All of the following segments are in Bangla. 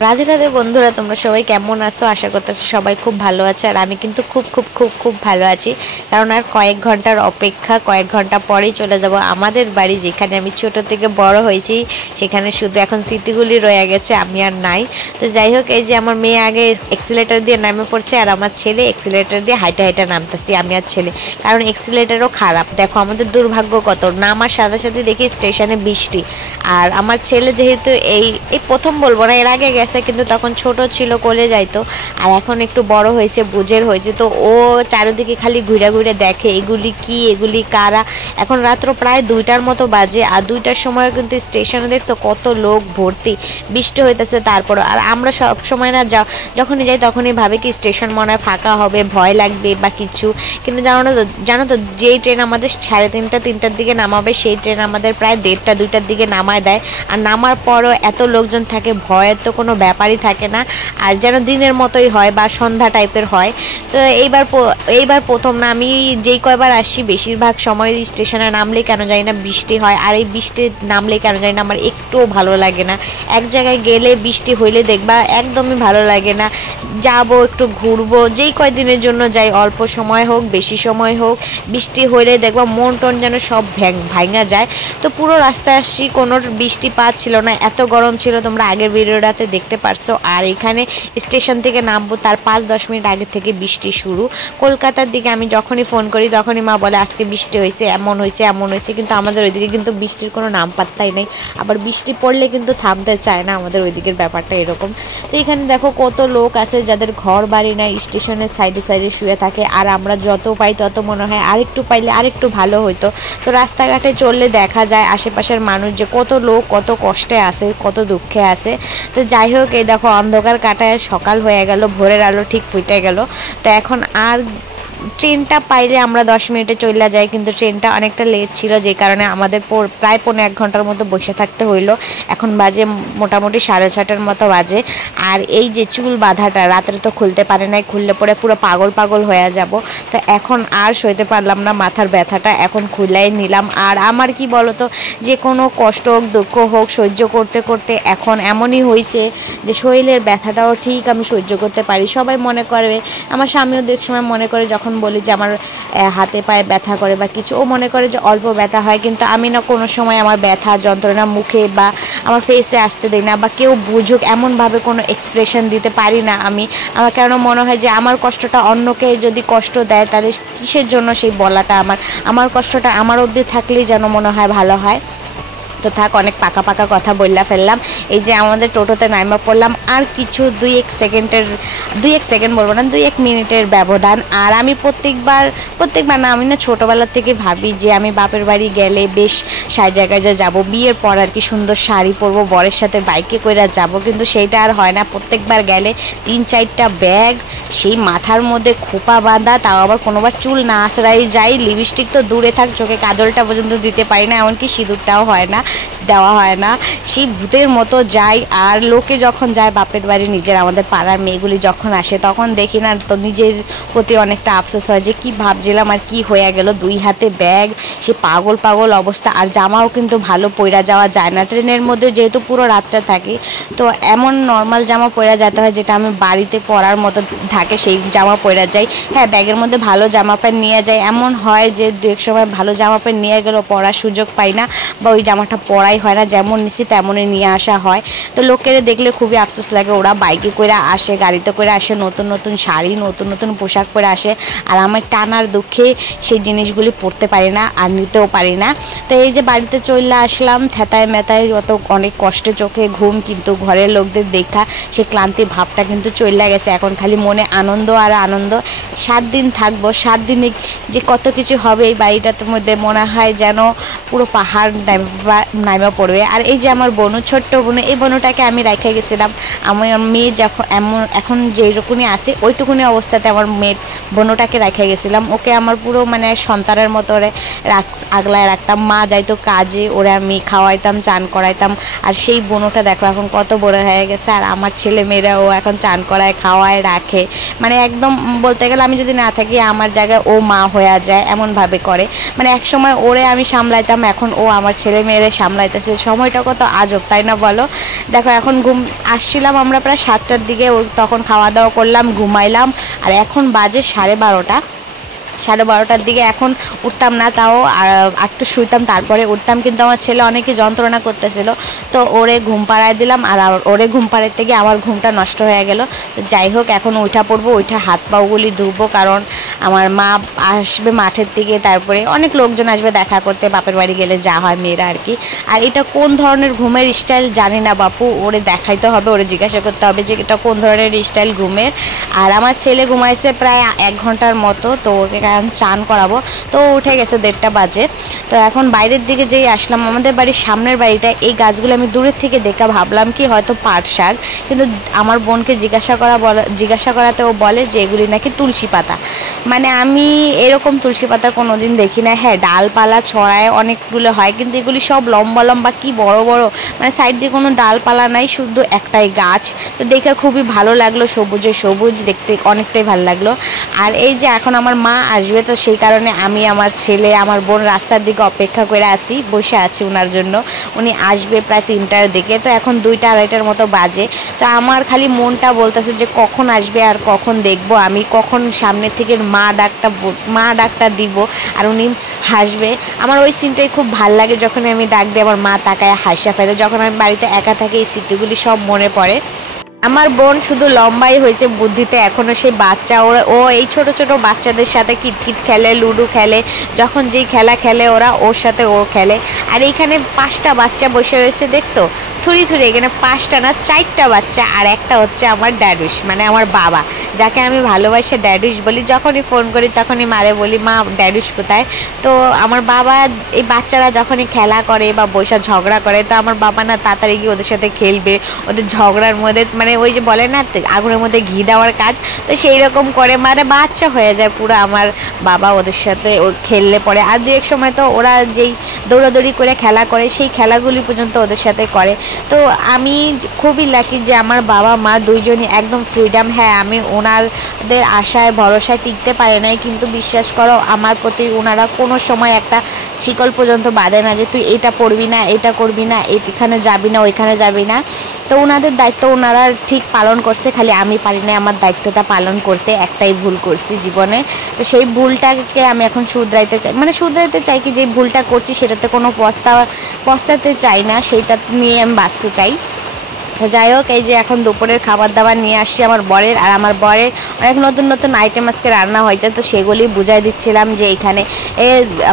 রাধে রাধে বন্ধুরা, তোমরা সবাই কেমন আছো? আশা করতেছি সবাই খুব ভালো আছে। আর আমি কিন্তু খুব খুব খুব খুব ভালো আছি, কারণ আর কয়েক ঘন্টার অপেক্ষা, কয়েক ঘন্টা পরেই চলে যাব আমাদের বাড়ি, যেখানে আমি ছোট থেকে বড় হয়েছি। সেখানে শুধু এখন স্মৃতিগুলি রয়ে গেছে, আমি আর নাই। তো যাই হোক, এই যে আমার মেয়ে আগে এক্সিলেটার দিয়ে নামে পড়ছে, আর আমার ছেলে এক্সিলেটার দিয়ে হাইটা হাইটা নামতেছি, আমি আর ছেলে। কারণ এক্সিলেটারও খারাপ। দেখো আমাদের দুর্ভাগ্য কত, নামার সাথে সাথে দেখি স্টেশনে বৃষ্টি। আর আমার ছেলে যেহেতু এই এই প্রথম বলবো না, এর আগে গেছে, কিন্তু তখন ছোট ছিল, কোলে যাইতো। আর এখন একটু বড় হয়েছে, বুঝের হয়েছে, তো ও চারিদিকে খালি ঘুরে ঘুরে দেখে এগুলি কি, এগুলি কারা। এখন রাত্র প্রায় 2টার মতো বাজে, আর 2টার সময় কিন্তু স্টেশনে দেখছো কত লোক ভর্তি, বৃষ্টি হইতেছে তারপরে। আর আমরা সব সময় না যখনই যাই তখনই ভাবে কি স্টেশন মনে হয় ফাঁকা হবে, ভয় লাগবে বা কিছু। কিন্তু জানো তো যেই ট্রেন আমাদের 3:30-3টার দিকে নামাবে, সেই ট্রেন আমাদের প্রায় 1:30-2টার দিকে নামায় দেয়। আর নামার পরও এত লোকজন থাকে, ভয়ের তো কোনো ব্যাপারই থাকে না। আর যেন দিনের মতোই হয় বা সন্ধ্যা টাইপের হয়। তো এইবার প্রথম না, আমি যেই কয়বার আসি বেশিরভাগ সময় স্টেশনে নামলে কেন জানি না বৃষ্টি হয়। আর এই বৃষ্টি নামলে কেন জানি না আমার একটুও ভালো লাগে না। এক জায়গায় গেলে বৃষ্টি হইলে দেখবা একদমই ভালো লাগে না। যাবো একটু ঘুরবো, যেই কয়দিনের জন্য যাই, অল্প সময় হোক বেশি সময় হোক, বৃষ্টি হইলে দেখবা মন টন যেন সব ভাঙা যায়। তো পুরো রাস্তায় আসছি, কোনো বৃষ্টি পাচ্ছিল না, এত গরম ছিল, তোমরা আগের ভিডিওটাতে দেখতে পারছো। আর এখানে স্টেশন থেকে নামবো তার 5-10 মিনিট আগে থেকে বৃষ্টি শুরু। কলকাতার দিকে আমি যখনই ফোন করি তখনই মা বলে আজকে বৃষ্টি হয়েছে, এমন হয়েছে এমন হয়েছে, কিন্তু আমাদের ওইদিকে কিন্তু বৃষ্টির কোনো নাম পাত্তাই নেই। আবার বৃষ্টি পড়লে কিন্তু থামতে চায় না, আমাদের ওইদিকের ব্যাপারটা এরকম। তো এখানে দেখো কত লোক আছে যাদের ঘর বাড়ি নাই, স্টেশনের সাইডে সাইডে শুয়ে থাকে। আর আমরা যত পাই তত মনে হয় আরেকটু পাইলে আরেকটু ভালো হতো। তো রাস্তাঘাটে চললে দেখা যায় আশেপাশের মানুষ যে কত লোক কত কষ্টে আছে, কত দুঃখে আছে। তো যাই হোক, এই দেখো অন্ধকার কাটায় সকাল হয়ে গেল, ভোরের আলো ঠিক ফুটে গেল। তো এখন আর ট্রেনটা পাইলে আমরা 10 মিনিটে চলে যাই, কিন্তু ট্রেনটা অনেকটা লেট ছিল, যে কারণে আমাদের প্রায় 1.5 ঘন্টার মতো বসে থাকতে হইলো। এখন বাজে মোটামুটি 6:30টার মতো বাজে। আর এই যে চুল বাঁধাটা রাত্রে তো খুলতে পারে নাই, খুললে পরে পুরো পাগল পাগল হয়ে যাব। তো এখন আর সইতে পারলাম না মাথার ব্যথাটা, এখন খুলাই নিলাম। আর আমার কি বলতো, যে কোনো কষ্ট হোক দুঃখ হোক সহ্য করতে করতে এখন এমনই হয়েছে যে শরীরের ব্যথাটাও ঠিক আমি সহ্য করতে পারি। সবাই মনে করে, আমার স্বামীও দেখ সময় মনে করে, যখন বলি যে আমার হাতে পায়ে ব্যথা করে বা কিছু, ও মনে করে যে অল্প ব্যথা হয়। কিন্তু আমি না কোনো সময় আমার ব্যথা যন্ত্রণা মুখে বা আমার ফেসে আসতে দিই না, বা কেউ বুঝুক এমনভাবে কোনো এক্সপ্রেশন দিতে পারি না আমি। আমার কেন মনে হয় যে আমার কষ্টটা অন্যকে যদি কষ্ট দেয় তাহলে কিসের জন্য সেই বলাটা, আমার কষ্টটা আমার অবধি থাকলেই যেন মনে হয় ভালো হয়। তো থাক, অনেক পাকা পাকা কথা বললা ফেললাম। এই যে আমাদের টোটোতে নাইমা পড়লাম, আর কিছু 2-1 সেকেন্ড বলবো না, 2-1 মিনিটের ব্যবধান। আর আমি প্রত্যেকবার না, আমি না ছোটোবেলার থেকে ভাবি যে আমি বাপের বাড়ি গেলে বেশ জায়গায় যাবো, বিয়ের পর আর কি সুন্দর শাড়ি পরবো, বরের সাথে বাইকে করে যাব, কিন্তু সেইটা আর হয় না। প্রত্যেকবার গেলে 3-4টা ব্যাগ, সেই মাথার মধ্যে খোপা বাঁধা, তাও আবার কোনোবার চুল না আঁচড়াই যাই, লিপস্টিক তো দূরে থাক, চোখে কাজলটা পর্যন্ত দিতে পারি না, এমনকি সিঁদুরটাও হয় না, দেওয়া হয় না, সেই ভূতের মতো যাই। আর লোকে যখন যায় বাপের বাড়ি, নিজের আমাদের পাড়ার মেয়েগুলি যখন আসে তখন দেখি না, তো নিজের প্রতি অনেকটা আফসোস হয় যে কি ভাবছিলাম আর কি হয়ে গেল, 2 হাতে ব্যাগ, সে পাগল পাগল অবস্থা। আর জামাও কিন্তু ভালো পইরা যাওয়া যায় না ট্রেনের মধ্যে, যেহেতু পুরো রাতটা থাকি। তো এমন নর্মাল জামা পরা যেতে হয় যেটা আমি বাড়িতে পরার মতো থাকে, সেই জামা পরা যাই। হ্যাঁ, ব্যাগের মধ্যে ভালো জামা প্যান্ট নিয়ে যায়, এমন হয় যে 2-1 সময় ভালো জামা প্যান্ট নিয়ে গেলেও পরার সুযোগ পাই না, বা ওই জামাটা পরাই হয় না, যেমন নিচ্ছি তেমনই নিয়ে আসা হয়। তো লোকের দেখলে খুবই আফসোস লাগে, ওরা বাইকে করে আসে, গাড়িতে করে আসে, নতুন নতুন শাড়ি নতুন নতুন পোশাক পরে আসে, আর আমার টানার দুঃখে সেই জিনিসগুলি পরতে পারি না আর নিতেও পারি না। তো এই যে বাড়িতে চলে আসলাম, থেতায় মেতায় অত অনেক কষ্টে, চোখে ঘুম, কিন্তু ঘরের লোকদের দেখা সে ক্লান্তি ভাবটা কিন্তু চলে গেছে। এখন খালি মনে আনন্দ আর আনন্দ। 7 দিন থাকবো, 7 দিনে যে কত কিছু হবে এই বাড়িটার মধ্যে, মনে হয় যেন পুরো পাহাড় নাইমা পড়বে। আর এই যে আমার বোনু, ছোট্ট বোনু, এই বোনুটাকে আমি রেখে গেছিলাম। আমার মেয়ে যখন এখন যেরকমই আছে ওইটুকুনি অবস্থাতে আমার বোনুটাকে রেখে গেছিলাম। ওকে আমার পুরো মানে সন্তানের মতো আগলায় রাখতাম। মা যাইতো কাজে, ওরা আমি খাওয়াইতাম, চান করাইতাম। আর সেই বোনুটা দেখো এখন কত বড় হয়ে গেছে, আর আমার ছেলে মেয়েরাও এখন চান করায়, খাওয়ায়, রাখে। মানে একদম বলতে গেলে আমি যদি না থাকি আমার জায়গায় ও মা হয়ে যায় এমনভাবে করে। মানে এক সময় ওরে আমি সামলাইতাম, এখন ও আমার ছেলে মেয়েরে সামলাইতেছে। সময়টা কত আজব, তাই না বলো? দেখো এখন আসছিলাম আমরা প্রায় 7টার দিকে, তখন খাওয়া দাওয়া করলাম, ঘুমাইলাম। আর এখন বাজে 12:30। 12:30টার দিকে এখন উঠতাম না, তাও একটু শুইতাম তারপরে উঠতাম। কিন্তু আমার ছেলে অনেকই যন্ত্রণা করতেছিল, তো ওরে ঘুম পাড়ায় দিলাম। আর ওরে ঘুম পাড়াইতে গিয়ে আমার ঘুমটা নষ্ট হয়ে গেল। তো যাই হোক এখন উঠা পড়বো, উঠা হাত পাগুলি ধুবো, কারণ আমার মা আসবে মাঠের থেকে, তারপরে অনেক লোকজন আসবে দেখা করতে, বাপের বাড়ি গেলে যা হয় মেয়েরা আর কি। আর এটা কোন ধরনের ঘুমের স্টাইল জানি না বাপু, ওরে দেখাইতে হবে, ওরে জিজ্ঞাসা করতে হবে যে এটা কোন ধরনের স্টাইল ঘুমের। আর আমার ছেলে ঘুমাইছে প্রায় 1 ঘন্টার মতো, তো ওকে চান করাবো। তো উঠে গেছে 1:30 বাজে। তো এখন বাইরের দিকে যেই আসলাম, আমাদের বাড়ির সামনের বাড়িটা, এই গাছগুলো আমি দূরের থেকে দেখা ভাবলাম কি হয়তো পাট শাক, কিন্তু আমার বোনকে জিজ্ঞাসা করাতে ও বলে যে এগুলি নাকি তুলসী পাতা। মানে আমি এরকম তুলসী পাতা কোনোদিন দেখি না। হ্যাঁ ডালপালা ছড়ায় অনেকগুলো হয়, কিন্তু এগুলি সব লম্বা লম্বা কি বড় বড়, মানে সাইড দিয়ে কোনো ডালপালা নাই, শুধু একটাই গাছ। তো দেখে খুবই ভালো লাগলো, সবুজে সবুজ, দেখতে অনেকটাই ভালো লাগলো। আর এই যে এখন আমার মা আসবে, তো সেই কারণে আমি, আমার ছেলে, আমার বোন রাস্তার দিকে অপেক্ষা করে আছি, বসে আছি ওনার জন্য। উনি আসবে প্রায় 3টার দিকে, তো এখন 2টা 2:30টার মতো বাজে। তো আমার খালি মনটা বলতেছে যে কখন আসবে আর কখন দেখবো আমি, কখন সামনে থেকে মা ডাকটা দিব আর উনি হাসবে। আমার ওই সিনটাই খুব ভাল লাগে, যখন আমি ডাক দিই আমার মা তাকায় হাসা ফেলে। যখন আমি বাড়িতে একা থাকি এই স্মৃতিগুলি সব মনে পড়ে। আমার বোন শুধু লম্বাই হয়েছে, বুদ্ধিতে এখনও সেই বাচ্চা। ও এই ছোট ছোট বাচ্চাদের সাথে কিটকিট খেলে, লুডো খেলে, যখন যেই খেলা খেলে ওরা ওর সাথে ও খেলে। আর এইখানে 5টা বাচ্চা বসে রয়েছে দেখছো, থুরি থুরি। এখানে 5টা না 4টা বাচ্চা, আর একটা হচ্ছে আমার ড্যাডুস, মানে আমার বাবা, যাকে আমি ভালোবাসে ড্যাডুস বলি। যখনই ফোন করি তখনই মারে বলি মা ড্যাডুস কোথায়। তো আমার বাবা, এই বাচ্চারা যখনই খেলা করে বা বৈশা ঝগড়া করে, তো আমার বাবা না তাড়াতাড়ি গিয়ে ওদের সাথে খেলবে। ওদের ঝগড়ার মধ্যে মানে ওই যে বলে না আগুনের মধ্যে ঘি দেওয়ার কাজ, তো সেই রকম করে মানে বাচ্চা হয়ে যায় পুরো আমার বাবা ওদের সাথে খেললে পরে। আর 2-1 সময় তো ওরা যেই দৌড়াদৌড়ি করে খেলা করে, সেই খেলাগুলি পর্যন্ত ওদের সাথে করে। তো আমি খুবই লাকি যে আমার বাবা মা দুইজনই একদম ফ্রিডম। হ্যাঁ আমি ওনাদের আশায় ভরসায় টিকতে পারে নাই, কিন্তু বিশ্বাস করো আমার প্রতি ওনারা কোনো সময় একটা শিকল পর্যন্ত বাঁধে না যে তুই এটা পড়বি না, এটা করবি না, এখানে যাবি না, ওইখানে যাবি না। তো ওনাদের দায়িত্ব ওনারা ঠিক পালন করছে, খালি আমি পারি না আমার দায়িত্বটা পালন করতে। একটাই ভুল করছি জীবনে, তো সেই ভুলটাকে আমি এখন শুধরাইতে চাই। মানে শুধরাইতে চাই কি, যে ভুলটা করছি সেটাতে কোনো পস্তাতে চাই না, সেইটা নিয়ে আমি বাঁচতে চাই। তো যাই হোক, এই যে এখন দুপুরের খাবার দাবার নিয়ে আসছি আমার বরের। আর আমার বরের অনেক নতুন নতুন আইটেম আজকে রান্না হয়েছে, তো সেগুলি বুঝাই দিচ্ছিলাম যে এখানে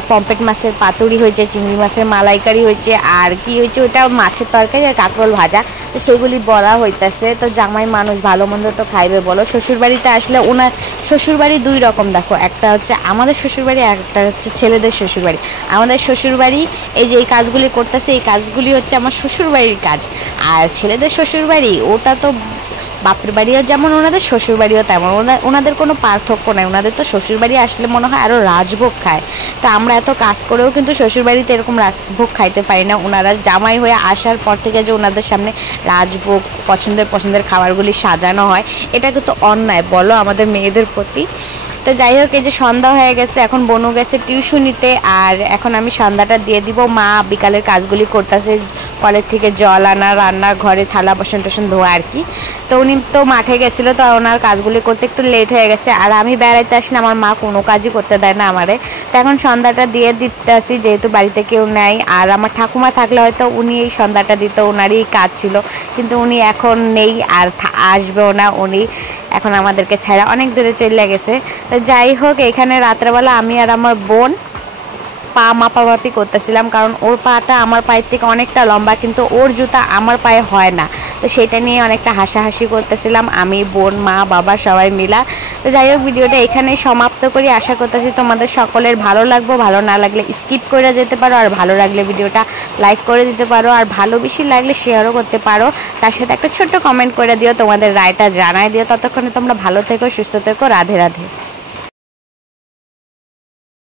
পম্পেট মাছের পাতুরি হয়েছে, চিংড়ি মাছের মালাইকারি হয়েছে, আর কি হয়েছে ওটা মাছের তরকারি আর কাঁকরোল ভাজা। তো সেগুলি বলা হইতেছে। তো জামাই মানুষ ভালো মন্দ তো খাইবে বলো। শ্বশুরবাড়িতে আসলে ওনার শ্বশুরবাড়ি 2 রকম, দেখো একটা হচ্ছে আমাদের শ্বশুরবাড়ি আর একটা হচ্ছে ছেলেদের শ্বশুরবাড়ি। আমাদের শ্বশুরবাড়ি এই যে এই কাজগুলি করতেছে, এই কাজগুলি হচ্ছে আমার শ্বশুরবাড়ির কাজ। আর ছেলেদের শ্বশুরবাড়ি ওটা তো বাপের বাড়িও যেমন ওনাদের শ্বশুরবাড়িও তেমন, ওনাদের কোনো পার্থক্য নাই। ওনাদের তো শ্বশুরবাড়ি আসলে মনে হয় আরও রাজভোগ খায়। তো আমরা এত কাজ করেও কিন্তু শ্বশুরবাড়িতে এরকম রাজভোগ খাইতে পারি না। ওনারা জামাই হয়ে আসার পর থেকে যে ওনাদের সামনে রাজভোগ পছন্দের খাবারগুলি সাজানো হয়, এটা কিন্তু অন্যায় বলো আমাদের মেয়েদের প্রতি। তো যাই হোক, এই যে সন্ধ্যা হয়ে গেছে, এখন বনু গেছে টিউশনিতে, আর এখন আমি সন্ধ্যাটা দিয়ে দিব। মা বিকালের কাজগুলি করতেছে, কলের থেকে জল আনা, রান্না ঘরে থালা বাসন টাসন ধোয়া আর কি। তো উনি তো মাঠে গেছিলো, তো ওনার কাজগুলি করতে একটু লেট হয়ে গেছে। আর আমি বেড়াইতে আসলে আমার মা কোনো কাজই করতে দেয় না আমারে। তো এখন সন্ধ্যাটা দিয়ে দিতে আসি, যেহেতু বাড়িতে কেউ নেই। আর আমার ঠাকুমা থাকলে হয়তো উনি এই সন্ধ্যাটা দিত, ওনারই কাজ ছিল, কিন্তু উনি এখন নেই আর আসবেও না। উনি এখন আমাদেরকে ছাড়া অনেক দূরে চলে গেছে। তো যাই হোক, এখানে রাত্রেবেলা আমি আর আমার বোন পা মাপামাপি করতেছিলাম, কারণ ওর পাটা আমার পায়ের থেকে অনেকটা লম্বা, কিন্তু ওর জুতা আমার পায়ে হয় না। তো সেটা নিয়ে অনেকটা হাসাহাসি করতেছিলাম আমি, বোন, মা, বাবা সবাই মিলা। তো যাই হোক, ভিডিওটা এখানেই সমাপ্ত করি। আশা করতেছি তোমাদের সকলের ভালো লাগবে। ভালো না লাগলে স্কিপ করে যেতে পারো, আর ভালো লাগলে ভিডিওটা লাইক করে দিতে পারো, আর ভালো বেশি লাগলে শেয়ারও করতে পারো। তার সাথে একটা ছোট্ট কমেন্ট করে দিও, তোমাদের রায়টা জানাই দিও। ততক্ষণে তোমরা ভালো থেকো, সুস্থ থেকো। রাধে রাধে।